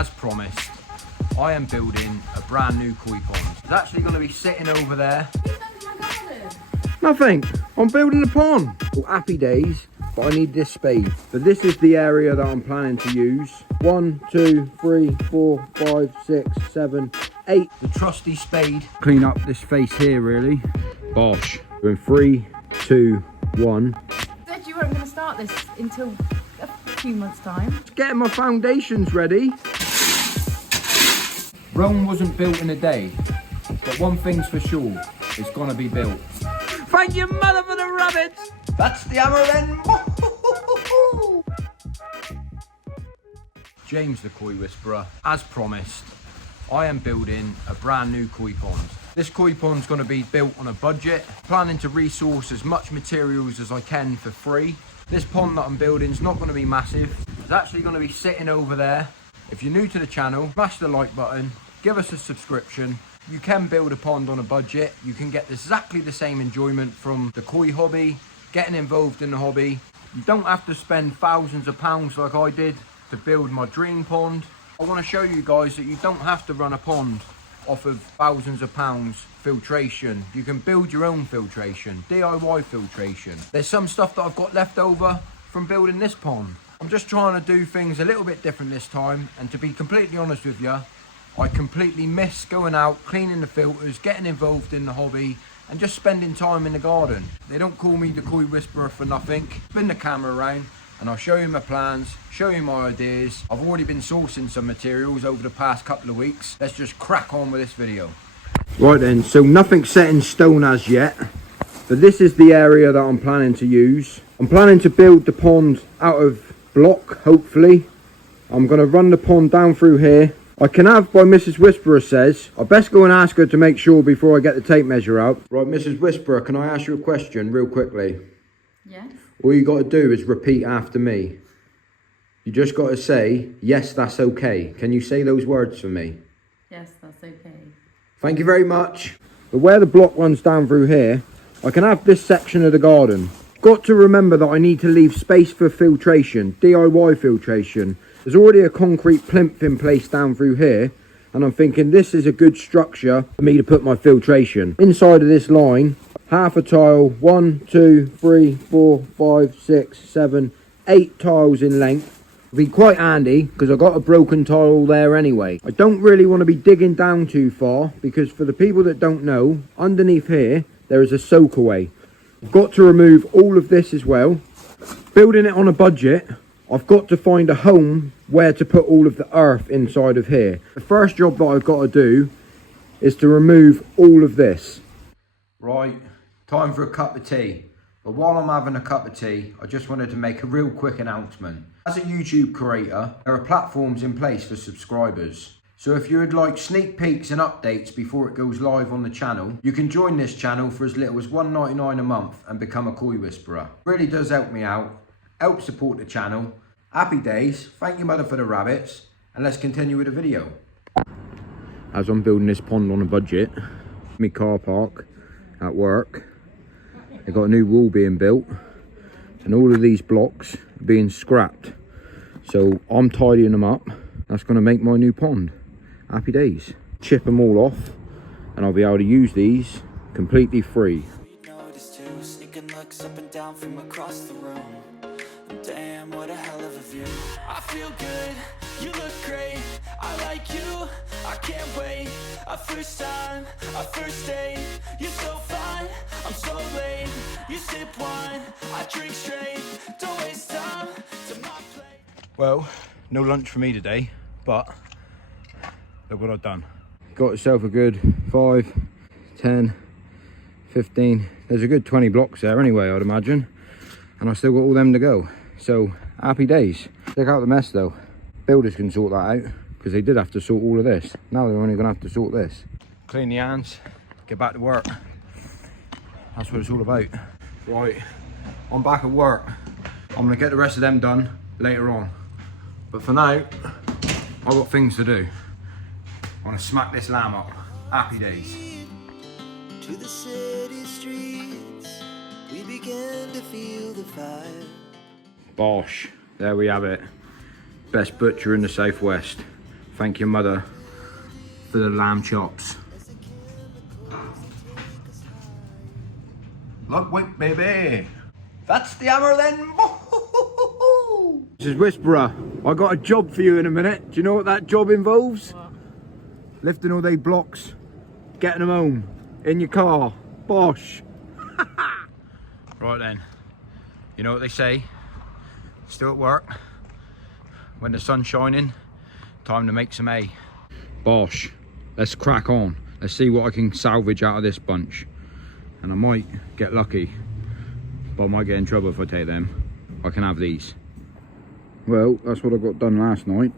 as promised, I am building a brand new koi pond. It's actually going to be sitting over there. Nothing, I'm building a pond. Well, happy days, but I need this spade. But this is the area that I'm planning to use. 1, 2, 3, 4, 5, 6, 7, 8. The trusty spade. Clean up this face here, really. Bosh. We're in 3, 2, 1. Said you weren't going to start this until a few months' time. Just getting my foundations ready. Rome wasn't built in a day, but one thing's for sure, it's gonna be built. Thank you, mother, for the rabbits. That's the hammer then. James the Koi Whisperer, as promised, I am building a brand new koi pond. This koi pond's going to be built on a budget, planning to resource as much materials as I can for free. This pond that I'm building is not going to be massive. It's actually going to be sitting over there. If you're new to the channel, smash the like button, give us a subscription. You can build a pond on a budget. You can get exactly the same enjoyment from the koi hobby, getting involved in the hobby. You don't have to spend thousands of pounds like I did to build my dream pond. I want to show you guys that you don't have to run a pond off of thousands of pounds filtration. You can build your own filtration, DIY filtration. There's some stuff that I've got left over from building this pond. I'm just trying to do things a little bit different this time, and to be completely honest with you, I completely miss going out, cleaning the filters, getting involved in the hobby, and just spending time in the garden. They don't call me the Koi Whisperer for nothing. Spin the camera around and I'll show you my plans, show you my ideas. I've already been sourcing some materials over the past couple of weeks. Let's just crack on with this video. Right then, so nothing's set in stone as yet, but this is the area that I'm planning to use. I'm planning to build the pond out of block, hopefully. I'm going to run the pond down through here. I can have, by Mrs. Whisperer says, I best go and ask her to make sure before I get the tape measure out. Right, Mrs. Whisperer, can I ask you a question real quickly? Yes. All you got to do is repeat after me. You just got to say, yes, that's okay. Can you say those words for me? Yes, that's okay. Thank you very much. But where the block runs down through here, I can have this section of the garden. Got to remember that I need to leave space for filtration, DIY filtration. There's already a concrete plinth in place down through here, and I'm thinking this is a good structure for me to put my filtration. Inside of this line, half a tile, 1, 2, 3, 4, 5, 6, 7, 8 tiles in length. It'll be quite handy because I've got a broken tile there anyway. I don't really want to be digging down too far because for the people that don't know, underneath here, there is a soakaway. I've got to remove all of this as well. Building it on a budget, I've got to find a home where to put all of the earth inside of here. The first job that I've got to do is to remove all of this. Right, time for a cup of tea. But while I'm having a cup of tea, I just wanted to make a real quick announcement. As a YouTube creator, there are platforms in place for subscribers. So if you would like sneak peeks and updates before it goes live on the channel, you can join this channel for as little as $1.99 a month and become a Koi Whisperer. It really does help me out, help support the channel. Happy days, thank you mother for the rabbits, and let's continue with the video. As I'm building this pond on a budget, my car park at work, they've got a new wall being built, and all of these blocks are being scrapped. So I'm tidying them up. That's going to make my new pond. Happy days. Chip them all off, and I'll be able to use these completely free. Up and down from across the room. Damn, what a hell of a view. I feel good, you look great, I like you, I can't wait. A first time, a first date, you're so fine, I'm so late. You sip wine, I drink straight, don't waste time to my plate. Well, no lunch for me today, but look what I've done. Got yourself a good 5, 10, 15, there's a good 20 blocks there anyway, I'd imagine, and I still got all them to go. So happy days. Check out the mess though. Builders can sort that out because they did have to sort all of this. Now they're only gonna have to sort this. Clean the hands, get back to work. That's what it's all about. Right, I'm back at work. I'm gonna get the rest of them done later on. But for now, I've got things to do. I wanna smack this lamb up. Happy days. To the city streets, we began to feel the fire. Bosh, there we have it. Best butcher in the southwest. Thank your mother for the lamb chops. Look, wait, baby. That's the hammer then. This is Whisperer. I got a job for you in a minute. Do you know what that job involves? What? Lifting all they blocks, getting them home in your car. Bosh. Right then, you know what they say, still at work, when the sun's shining, time to make some hay. Bosh, let's crack on. Let's see what I can salvage out of this bunch. And I might get lucky, but I might get in trouble if I take them. I can have these. Well, that's what I got done last night.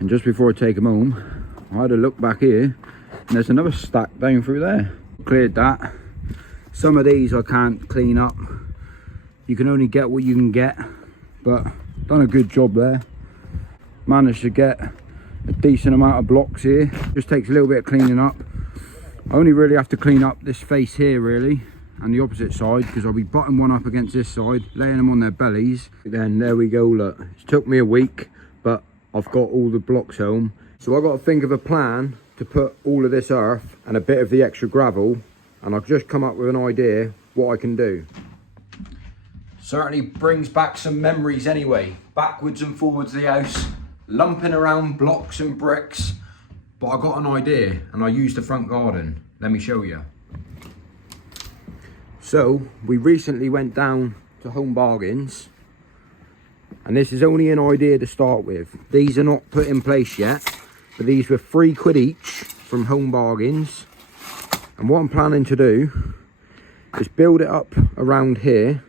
And just before I take them home, I had a look back here, and there's another stack down through there. Cleared that. Some of these I can't clean up. You can only get what you can get, but done a good job there. Managed to get a decent amount of blocks here. Just takes a little bit of cleaning up. I only really have to clean up this face here really, and the opposite side, because I'll be butting one up against this side, laying them on their bellies. Then there we go, look. It's took me a week, but I've got all the blocks home. So I've got to think of a plan to put all of this earth and a bit of the extra gravel, and I've just come up with an idea what I can do. Certainly brings back some memories anyway. Backwards and forwards the house, lumping around blocks and bricks. But I got an idea, and I used the front garden. Let me show you. So we recently went down to Home Bargains, and this is only an idea to start with. These are not put in place yet, but these were £3 each from Home Bargains. And what I'm planning to do is build it up around here,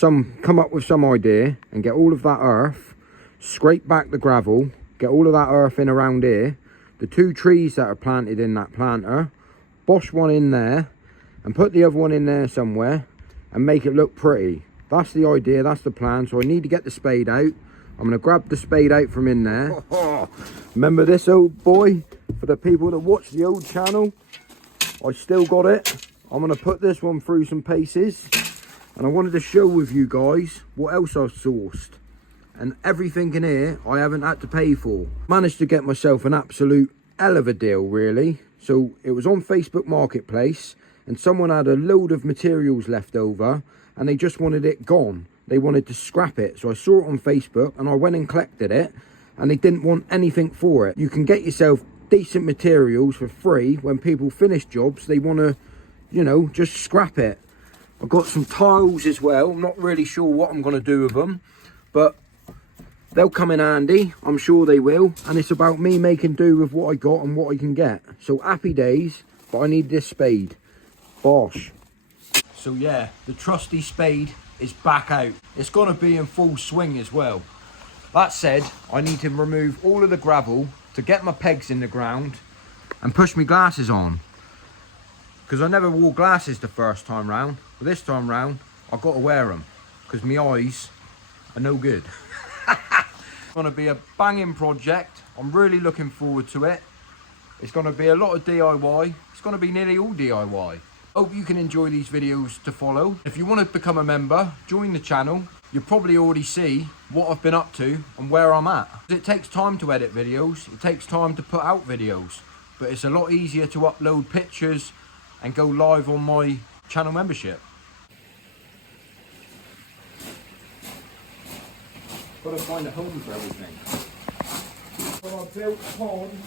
come up with some idea and get all of that earth, scrape back the gravel, get all of that earth in around here, the 2 trees that are planted in that planter, bosh one in there and put the other one in there somewhere and make it look pretty. That's the idea, that's the plan. So I need to get the spade out. I'm going to grab the spade out from in there. Remember this old boy? For the people that watch the old channel, I still got it. I'm going to put this one through some paces, and I wanted to show with you guys what else I've sourced. And everything in here I haven't had to pay for. Managed to get myself an absolute hell of a deal really. So it was on Facebook Marketplace, and someone had a load of materials left over and they just wanted it gone. They wanted to scrap it. So I saw it on Facebook and I went and collected it, and they didn't want anything for it. You can get yourself decent materials for free. When people finish jobs, they want to, you know, just scrap it. I've got some tiles as well. I'm not really sure what I'm going to do with them, but they'll come in handy. I'm sure they will. And it's about me making do with what I got and what I can get. So happy days, but I need this spade. Bosh. So yeah, the trusty spade is back out. It's going to be in full swing as well. That said, I need to remove all of the gravel to get my pegs in the ground and push my glasses on, because I never wore glasses the first time round, but this time round I've got to wear them because my eyes are no good. It's going to be a banging project. I'm really looking forward to it. It's going to be a lot of DIY. It's going to be nearly all DIY. Hope you can enjoy these videos to follow. If you want to become a member, join the channel. You'll probably already see what I've been up to and where I'm at. It takes time to edit videos, it takes time to put out videos, but it's a lot easier to upload pictures and go live on my channel membership. Got to find a home for everything. When I built a pond,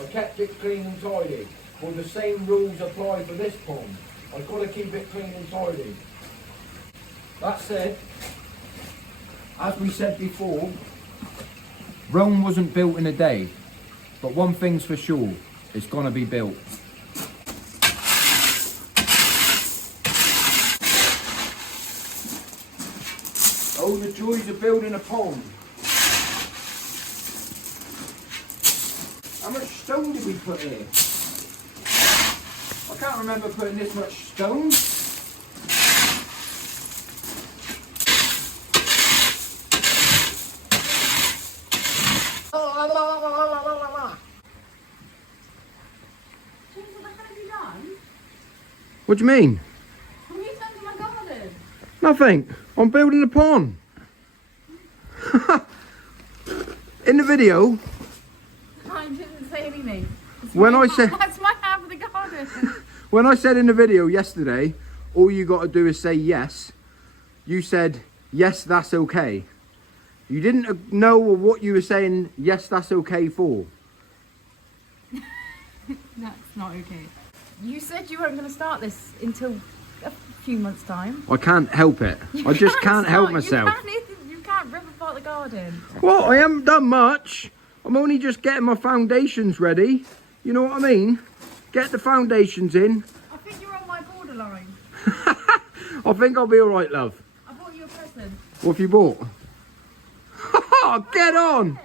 I kept it clean and tidy. Well, the same rules apply for this pond. I've got to keep it clean and tidy. That said, as we said before, Rome wasn't built in a day, but one thing's for sure, it's gonna be built. Oh, the joys of building a pond. How much stone did we put here? I can't remember putting this much stone. What do you mean? What have you done to my garden? In the video, I didn't say anything. That's my half of the garden. when I said in the video yesterday, all you got to do is say yes, you said, yes, that's okay. You didn't know what you were saying, yes, that's okay for. That's not okay. You said you weren't going to start this until a few months' time. I can't help it. I just can't help myself. You can't rip apart the garden. Well, I haven't done much. I'm only just getting my foundations ready. You know what I mean? Get the foundations in. I think you're on my borderline. I think I'll be alright, love. I bought you a present. What have you bought? Get on!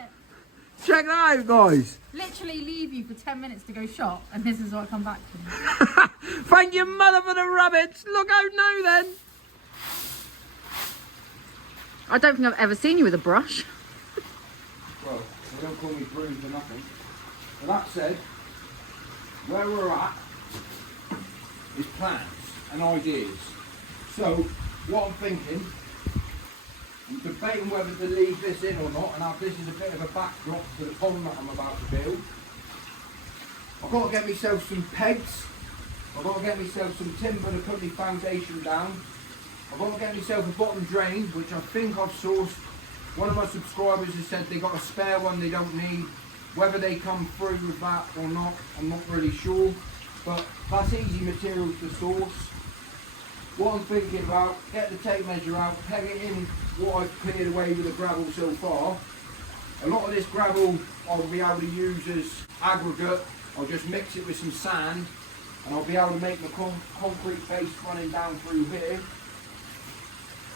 Check that out, guys. Literally leave you for 10 minutes to go shop, and this is what I come back to. Thank your mother for the rabbits. Look out now, then. I don't think I've ever seen you with a brush. Well, they don't call me Bruce for nothing. But that said, where we're at is plans and ideas. So, what I'm thinking, I'm debating whether to leave this in or not, and have this as a bit of a backdrop to the pond that I'm about to build. I've got to get myself some pegs. I've got to get myself some timber to put my foundation down. I've got to get myself a bottom drain, which I think I've sourced. One of my subscribers has said they got a spare one they don't need. Whether they come through with that or not, I'm not really sure. But that's easy materials to source. What I'm thinking about, get the tape measure out, peg it in what I've cleared away with the gravel so far. A lot of this gravel I'll be able to use as aggregate. I'll just mix it with some sand and I'll be able to make my concrete base running down through here.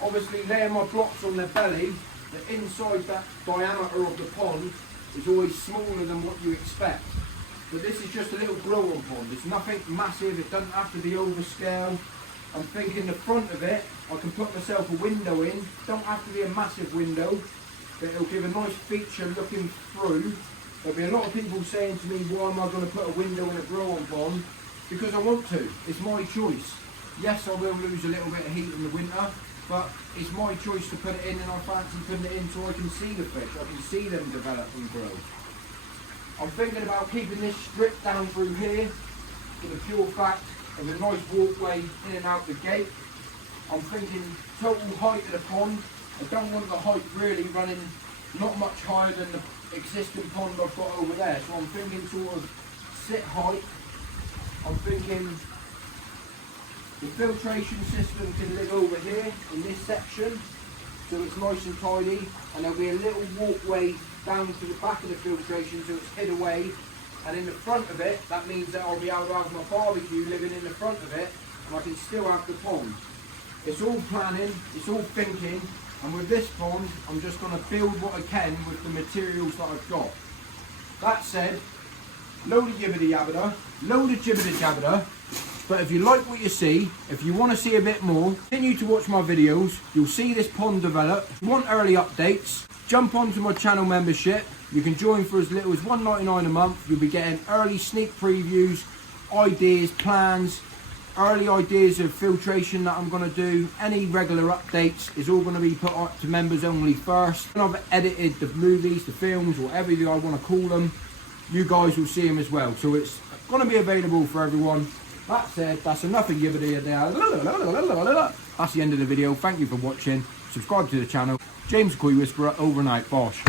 Obviously laying my blocks on their belly, the inside that diameter of the pond is always smaller than what you expect. But this is just a little growing pond, it's nothing massive, it doesn't have to be overscale. I'm thinking the front of it, I can put myself a window in, don't have to be a massive window, but it'll give a nice feature looking through. There'll be a lot of people saying to me, why am I going to put a window in a growing pond? Because I want to, it's my choice. Yes, I will lose a little bit of heat in the winter, but it's my choice to put it in, and I fancy putting it in so I can see the fish, I can see them develop and grow. I'm thinking about keeping this strip down through here for the pure fact of a nice walkway in and out the gate. I'm thinking total height of the pond. I don't want the height really running not much higher than the existing pond I've got over there. So I'm thinking sort of sit height. I'm thinking the filtration system can live over here in this section, so it's nice and tidy, and there'll be a little walkway down to the back of the filtration so it's hid away. And in the front of it, that means that I'll be able to have my barbecue living in the front of it, and I can still have the pond. It's all planning, it's all thinking, and with this pond, I'm just going to build what I can with the materials that I've got. That said, load of yibbity yabbida, load of jibbida jabbida, but if you like what you see, if you want to see a bit more, continue to watch my videos, you'll see this pond develop. If you want early updates, jump onto my channel membership. You can join for as little as $1.99 a month. You'll be getting early sneak previews, ideas, plans, early ideas of filtration that I'm going to do. Any regular updates is all going to be put up to members only first. When I've edited the movies, the films, whatever I want to call them, you guys will see them as well. So it's going to be available for everyone. That said, that's enough of yibbity there. That's the end of the video. Thank you for watching. Subscribe to the channel. James Coy Whisperer, over and out. Bosh.